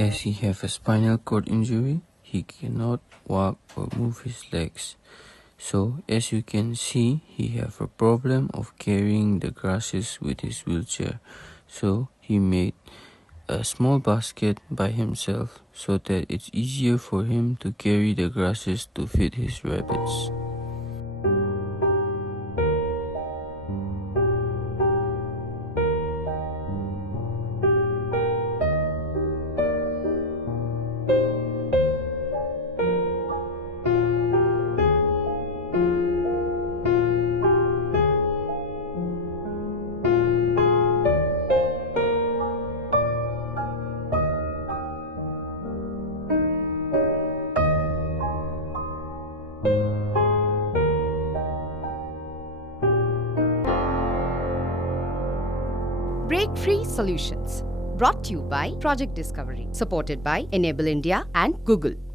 As he have a spinal cord injury, he cannot walk or move his legs. So, as you can see, he have a problem of carrying the grasses with his wheelchair. So, he made a small basket by himself so that it's easier for him to carry the grasses to feed his rabbits. BreakFreeSolutions, brought to you by Project Discovery, supported by Enable India and Google.